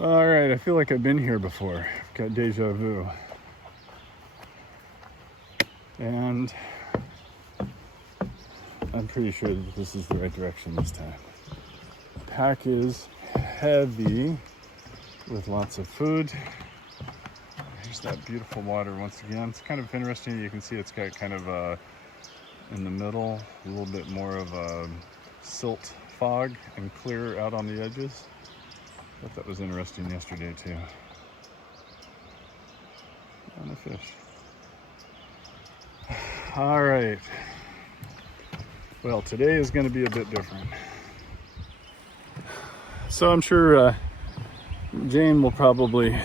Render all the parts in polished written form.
All right, I feel like I've been here before. I've got deja vu. And I'm pretty sure that this is the right direction this time. The pack is heavy with lots of food. Here's that beautiful water once again. It's kind of interesting. You can see it's got kind of in the middle, a little bit more of a silt fog and clear out on the edges. I thought that was interesting yesterday too. And a fish. All right. Well, today is going to be a bit different. So I'm sure Jane will probably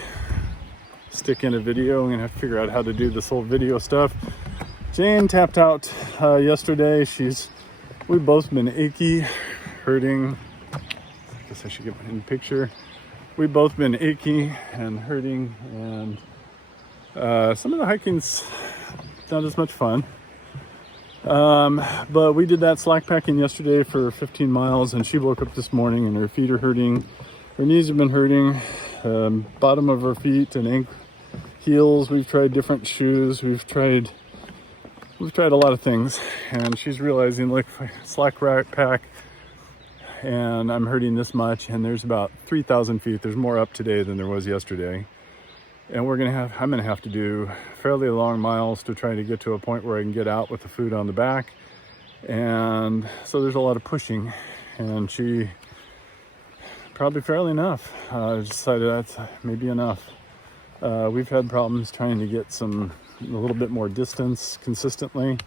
stick in a video. I'm going to have to figure out how to do this whole video stuff. Jane tapped out yesterday. We've both been achy, hurting. I guess I should get in the picture. We've both been achy and hurting, and some of the hiking's not as much fun. But we did that slack packing yesterday for 15 miles, and she woke up this morning and her feet are hurting. Her knees have been hurting, bottom of her feet and heels. We've tried different shoes. We've tried a lot of things, and she's realizing, like, slack pack and I'm hurting this much, and there's about 3,000 feet. There's more up today than there was yesterday. And I'm gonna have to do fairly long miles to try to get to a point where I can get out with the food on the back. And so there's a lot of pushing, and she probably fairly enough decided that's maybe enough. We've had problems trying to get a little bit more distance consistently,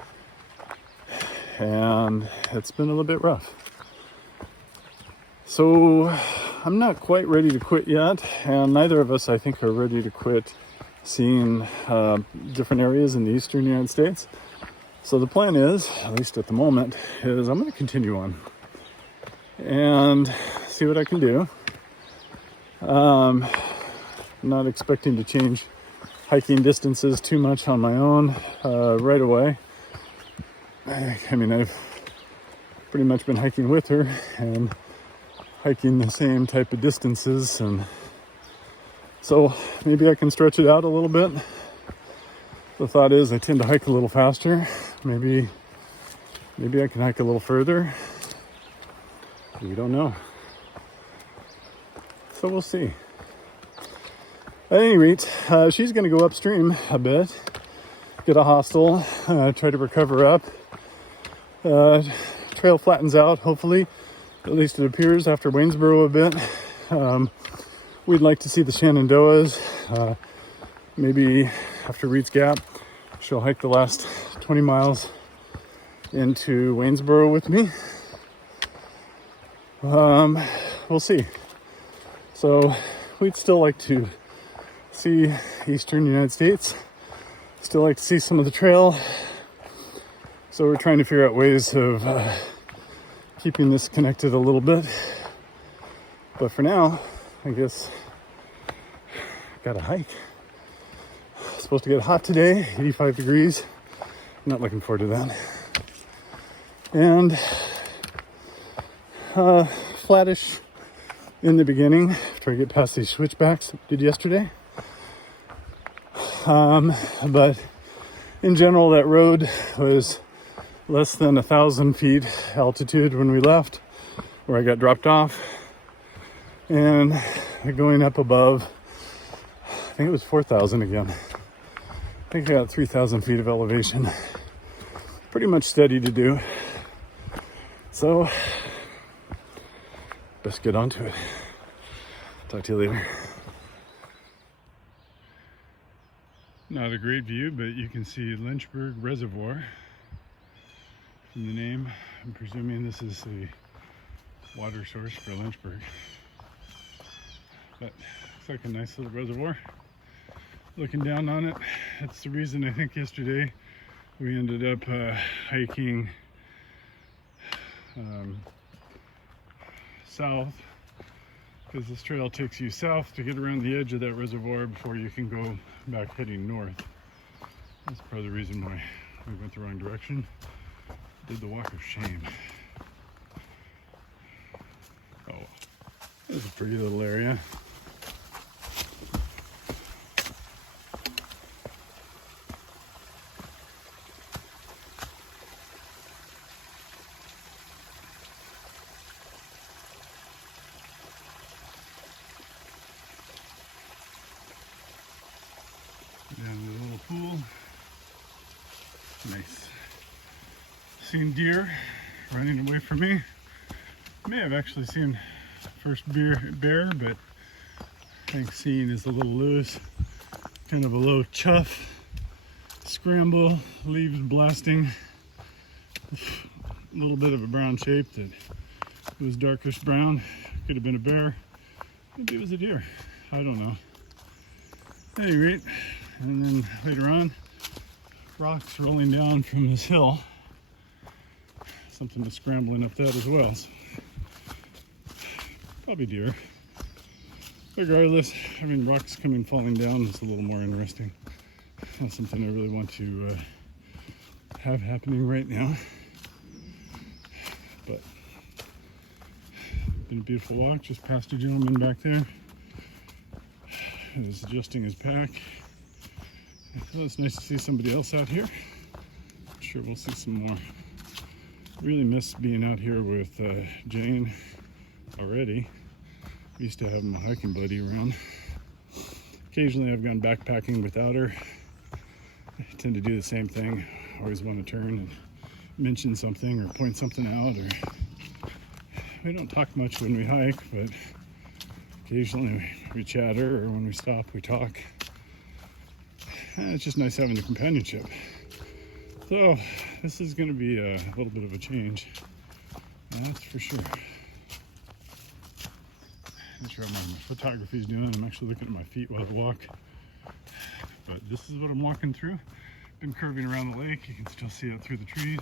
and it's been a little bit rough. So I'm not quite ready to quit yet, and neither of us, I think, are ready to quit seeing different areas in the eastern United States. So the plan is, at least at the moment, is I'm going to continue on and see what I can do. I'm not expecting to change hiking distances too much on my own right away. I mean, I've pretty much been hiking with her and hiking the same type of distances, and so maybe I can stretch it out a little bit. The thought is I tend to hike a little faster. Maybe I can hike a little further. We don't know. So we'll see. At any rate, she's going to go upstream a bit, get a hostel, try to recover up. Trail flattens out, hopefully. At least it appears, after Waynesboro a bit. We'd like to see the Shenandoahs. Maybe after Reed's Gap, she'll hike the last 20 miles into Waynesboro with me. We'll see. So we'd still like to see eastern United States. Still like to see some of the trail. So we're trying to figure out ways of keeping this connected a little bit. But for now, I guess gotta hike. It's supposed to get hot today, 85 degrees. Not looking forward to that. And flattish in the beginning after I get past these switchbacks I did yesterday. But in general, that road was less than 1,000 feet altitude when we left, where I got dropped off, and going up above, I think it was 4,000 again. I think I got 3,000 feet of elevation. Pretty much steady to do. So, best get onto it. Talk to you later. Not a great view, but you can see Lynchburg Reservoir. From the name, I'm presuming this is the water source for Lynchburg. But it's like a nice little reservoir. Looking down on it, that's the reason I think yesterday we ended up hiking south, because this trail takes you south to get around the edge of that reservoir before you can go back heading north. That's part of the reason why we went the wrong direction. Did the walk of shame. Oh, this is a pretty little area. seen deer running away from me. May have actually seen first bear, but I think seeing is a little loose. Kind of a low chuff, scramble, leaves blasting. A little bit of a brown shape that was darkish brown. Could have been a bear. Maybe it was a deer. I don't know. At any rate, and then later on, rocks rolling down from this hill. Something was scrambling up that as well. So, probably deer. Regardless, I mean, rocks coming falling down is a little more interesting. Not something I really want to have happening right now. But been a beautiful walk. Just past a gentleman back there. He was adjusting his pack. So it's nice to see somebody else out here. I'm sure we'll see some more. Really miss being out here with Jane already. We used to have my hiking buddy around. Occasionally I've gone backpacking without her. I tend to do the same thing. Always want to turn and mention something or point something out. Or we don't talk much when we hike, but occasionally we chatter, or when we stop we talk. And it's just nice having the companionship. So this is going to be a little bit of a change. That's for sure. Not sure how my photography is doing. I'm actually looking at my feet while I walk. But this is what I'm walking through. Been curving around the lake. You can still see it through the trees.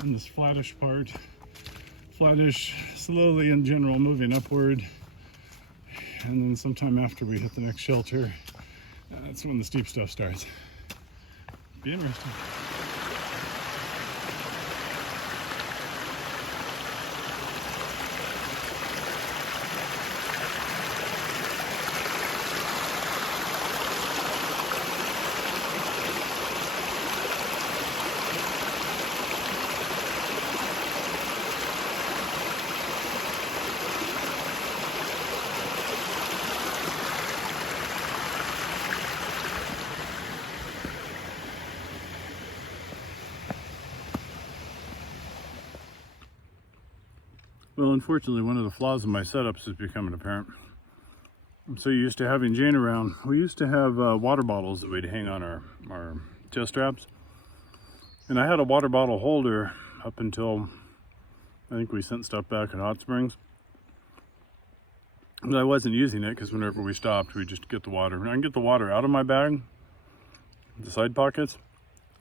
In this flattish part, flattish, slowly in general moving upward. And then sometime after we hit the next shelter, that's when the steep stuff starts. Be interesting. Well, unfortunately, one of the flaws of my setups is becoming apparent. I'm so used to having Jane around. We used to have water bottles that we'd hang on our chest straps. And I had a water bottle holder up until I think we sent stuff back at Hot Springs. But I wasn't using it because whenever we stopped, we'd just get the water. And I can get the water out of my bag, the side pockets.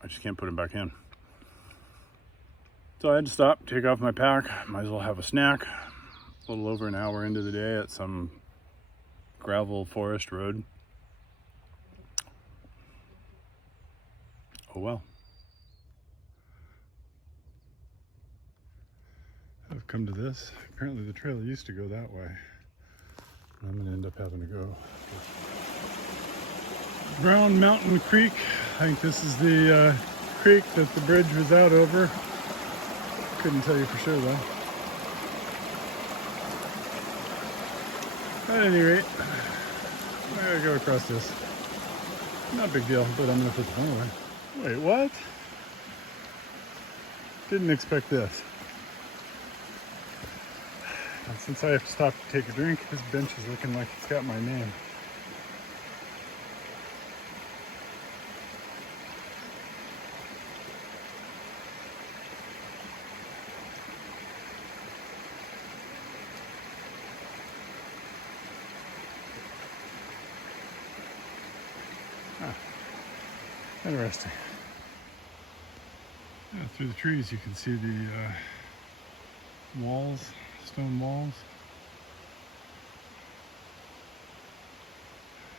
I just can't put it back in. So I had to stop, take off my pack. Might as well have a snack. A little over an hour into the day at some gravel forest road. Oh well. I've come to this. Apparently the trail used to go that way. I'm gonna end up having to go Brown Mountain Creek. I think this is the creek that the bridge was out over. Couldn't tell you for sure though. At any rate, I gotta go across this. Not a big deal, but I'm gonna put the phone away. Wait, what? Didn't expect this. And since I have to stop to take a drink, this bench is looking like it's got my name. Interesting. Yeah, through the trees you can see the walls, stone walls.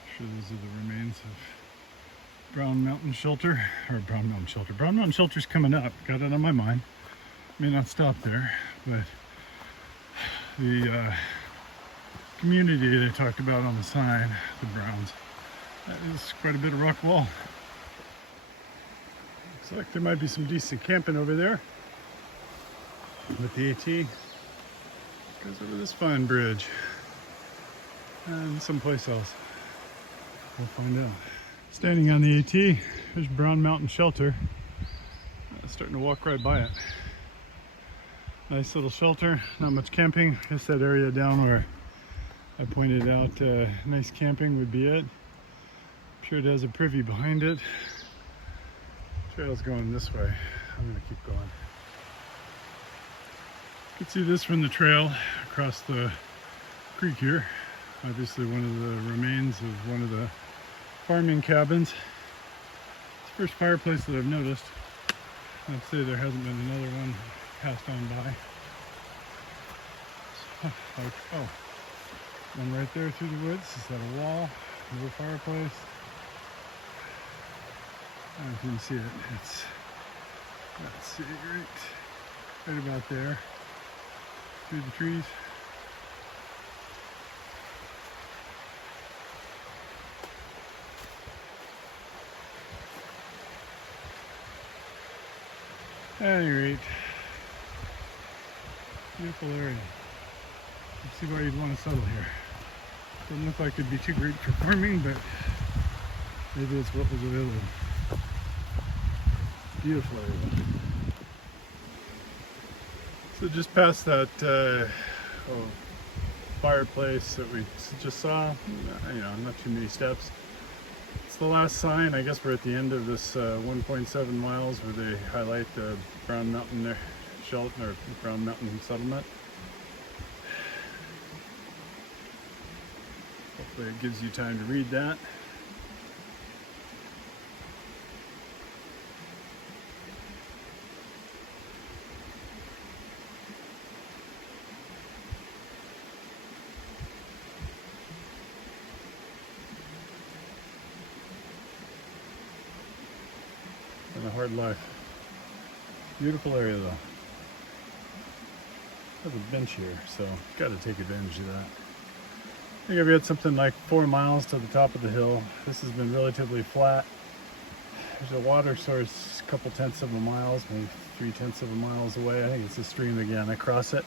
I'm sure these are the remains of Brown Mountain Shelter, or Brown Mountain Shelter. Brown Mountain Shelter's coming up, got it on my mind. May not stop there, but the community they talked about on the sign, the Browns, that is quite a bit of rock wall. Looks like there might be some decent camping over there. But the AT goes over this fine bridge and someplace else. We'll find out. Standing on the AT, there's Brown Mountain Shelter. I'm starting to walk right by it. Nice little shelter, not much camping. I guess that area down where I pointed out nice camping would be it. I'm sure it has a privy behind it. Trail's going this way. I'm gonna keep going. You can see this from the trail across the creek here. Obviously one of the remains of one of the farming cabins. It's the first fireplace that I've noticed. I'd say there hasn't been another one passed on by. Like, oh, one right there through the woods. Is that a wall? No fireplace. I don't know if you can see it. It's, let's see, right about there, through the trees. At any rate, beautiful area. Let's see why you'd want to settle here. Doesn't look like it'd be too great for farming, but maybe it's what was available. Beautiful area. So just past that fireplace that we just saw, not too many steps. It's the last sign. I guess we're at the end of this 1.7 miles where they highlight the Brown Mountain shelter or Brown Mountain settlement. Hopefully it gives you time to read that. A hard life. Beautiful area though. There's a bench here, so got to take advantage of that. I think I've got something like 4 miles to the top of the hill. This has been relatively flat. There's a water source a couple tenths of a mile, maybe 3/10 of a mile away. I think it's a stream again. I cross it.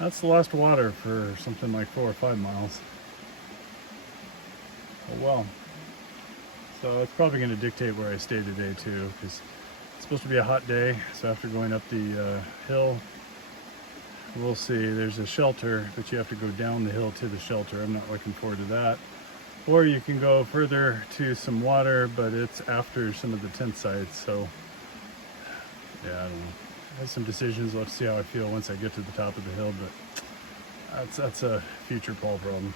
That's the last water for something like 4 or 5 miles. Oh well. So it's probably going to dictate where I stay today too, because it's supposed to be a hot day. So after going up the hill, we'll see. There's a shelter, but you have to go down the hill to the shelter. I'm not looking forward to that. Or you can go further to some water, but it's after some of the tent sites. So yeah, I don't know. I have some decisions. We'll have to see how I feel once I get to the top of the hill, but that's a future Paul problem.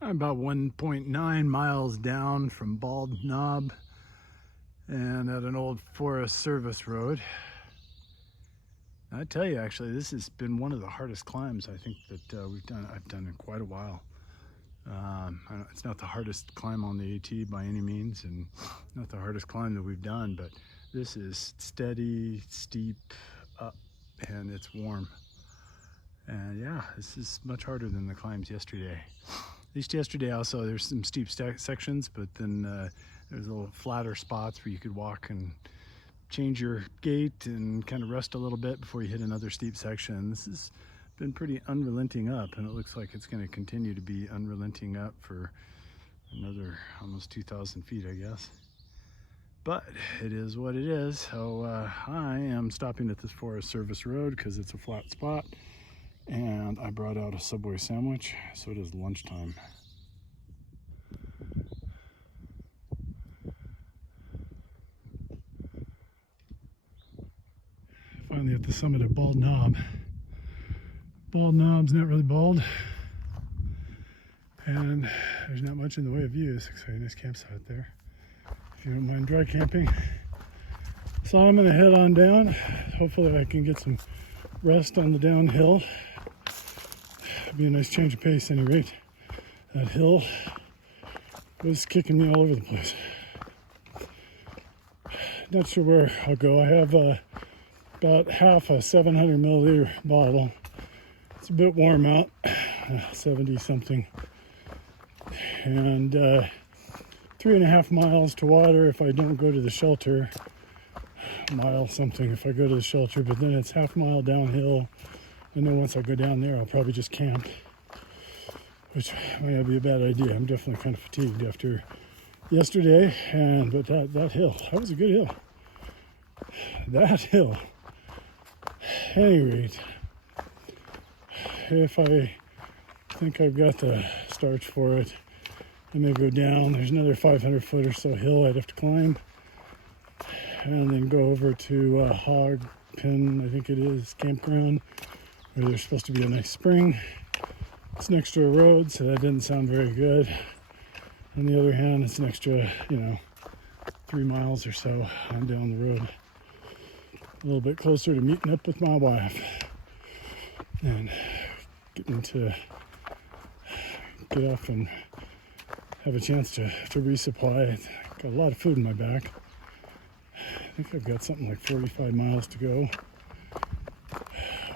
I'm about 1.9 miles down from Bald Knob and at an old Forest Service road. I tell you, actually, this has been one of the hardest climbs I think that I've done in quite a while. It's not the hardest climb on the AT by any means, and not the hardest climb that we've done, but this is steady, steep up, and it's warm. And yeah, this is much harder than the climbs yesterday. At least yesterday also there's some steep sections, but then there's little flatter spots where you could walk and change your gait and kind of rest a little bit before you hit another steep section. This has been pretty unrelenting up, and it looks like it's going to continue to be unrelenting up for another almost 2,000 feet, I guess. But it is what it is. So I am stopping at this Forest Service road because it's a flat spot. And I brought out a Subway sandwich, so it is lunchtime. Finally at the summit of Bald Knob. Bald Knob's not really bald, and there's not much in the way of views, except a nice campsite there, if you don't mind dry camping. So I'm gonna head on down. Hopefully I can get some rest on the downhill. Be a nice change of pace, at any rate. That hill was kicking me all over the place. Not sure where I'll go. I have about half a 700 milliliter bottle. It's a bit warm out, 70 something, and 3.5 miles to water if I don't go to the shelter. Mile something if I go to the shelter, but then it's half mile downhill. I know once I go down there, I'll probably just camp, which may not be a bad idea. I'm definitely kind of fatigued after yesterday, but that hill, that was a good hill. that hill. At any rate, if I think I've got the starch for it, I may go down. There's another 500 foot or so hill I'd have to climb, and then go over to Hog Pen, I think it is, campground, where there's supposed to be a nice spring. It's an extra road, so that didn't sound very good. On the other hand, it's an extra, 3 miles or so on down the road. A little bit closer to meeting up with my wife and getting to get off and have a chance to resupply. I've got a lot of food in my back. I think I've got something like 45 miles to go.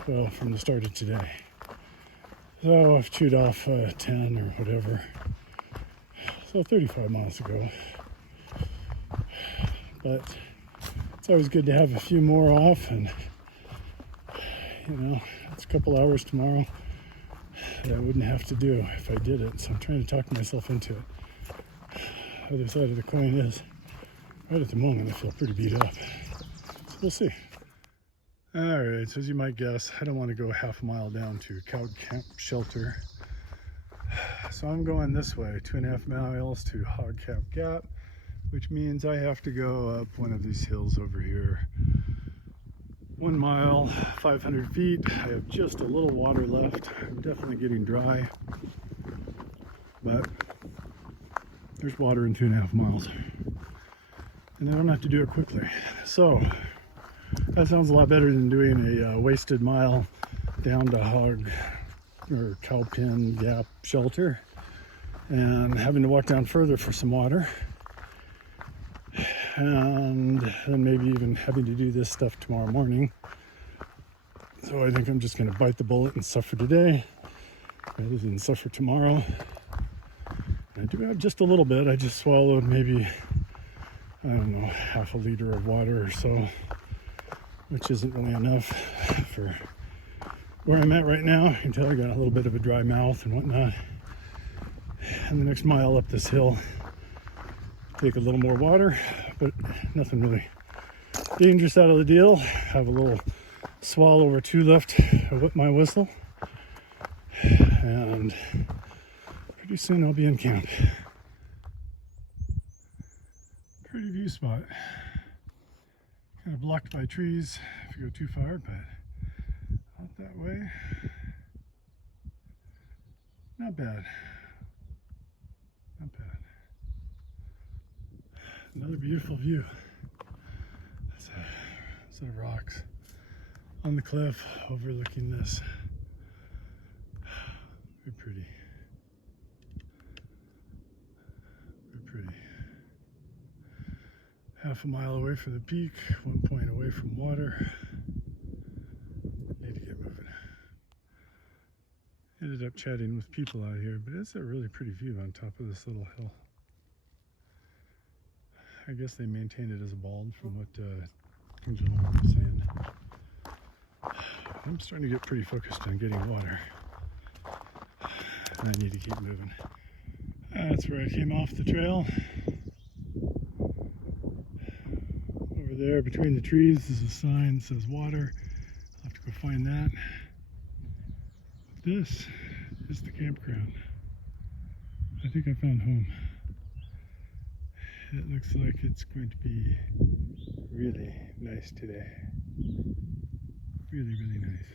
Well, from the start of today. So I've chewed off 10 or whatever. So 35 miles to go. But it's always good to have a few more off, and it's a couple hours tomorrow that I wouldn't have to do if I did it. So I'm trying to talk myself into it. Other side of the coin is, right at the moment, I feel pretty beat up. So we'll see. All right, so as you might guess, I don't want to go half a mile down to Cow Camp Shelter. So I'm going this way, 2.5 miles to Hog Camp Gap, which means I have to go up one of these hills over here. 1 mile, 500 feet. I have just a little water left. I'm definitely getting dry, but there's water in 2.5 miles. And I don't have to do it quickly. So that sounds a lot better than doing a wasted mile down to Hog or Cow Pen Gap Shelter and having to walk down further for some water. And then maybe even having to do this stuff tomorrow morning. So I think I'm just going to bite the bullet and suffer today rather than suffer tomorrow. I do have just a little bit. I just swallowed maybe, I don't know, half a liter of water or so, which isn't really enough for where I'm at right now. You can tell I got a little bit of a dry mouth and whatnot. And the next mile up this hill, take a little more water, but nothing really dangerous out of the deal. Have a little swallow or two left with my whistle, and pretty soon I'll be in camp. Pretty view spot. Kind of blocked by trees if you go too far, but out that way, not bad. Not bad. Another beautiful view. That's a set of rocks on the cliff overlooking this. Very pretty. Very pretty. Half a mile away from the peak, 1 point away from water. Need to get moving. Ended up chatting with people out here, but it's a really pretty view on top of this little hill. I guess they maintain it as a bald from what Angela was saying. I'm starting to get pretty focused on getting water. I need to keep moving. That's where I came off the trail. Over there between the trees is a sign that says water. I'll have to go find that. This is the campground. I think I found home. It looks like it's going to be really nice today. Really, really nice.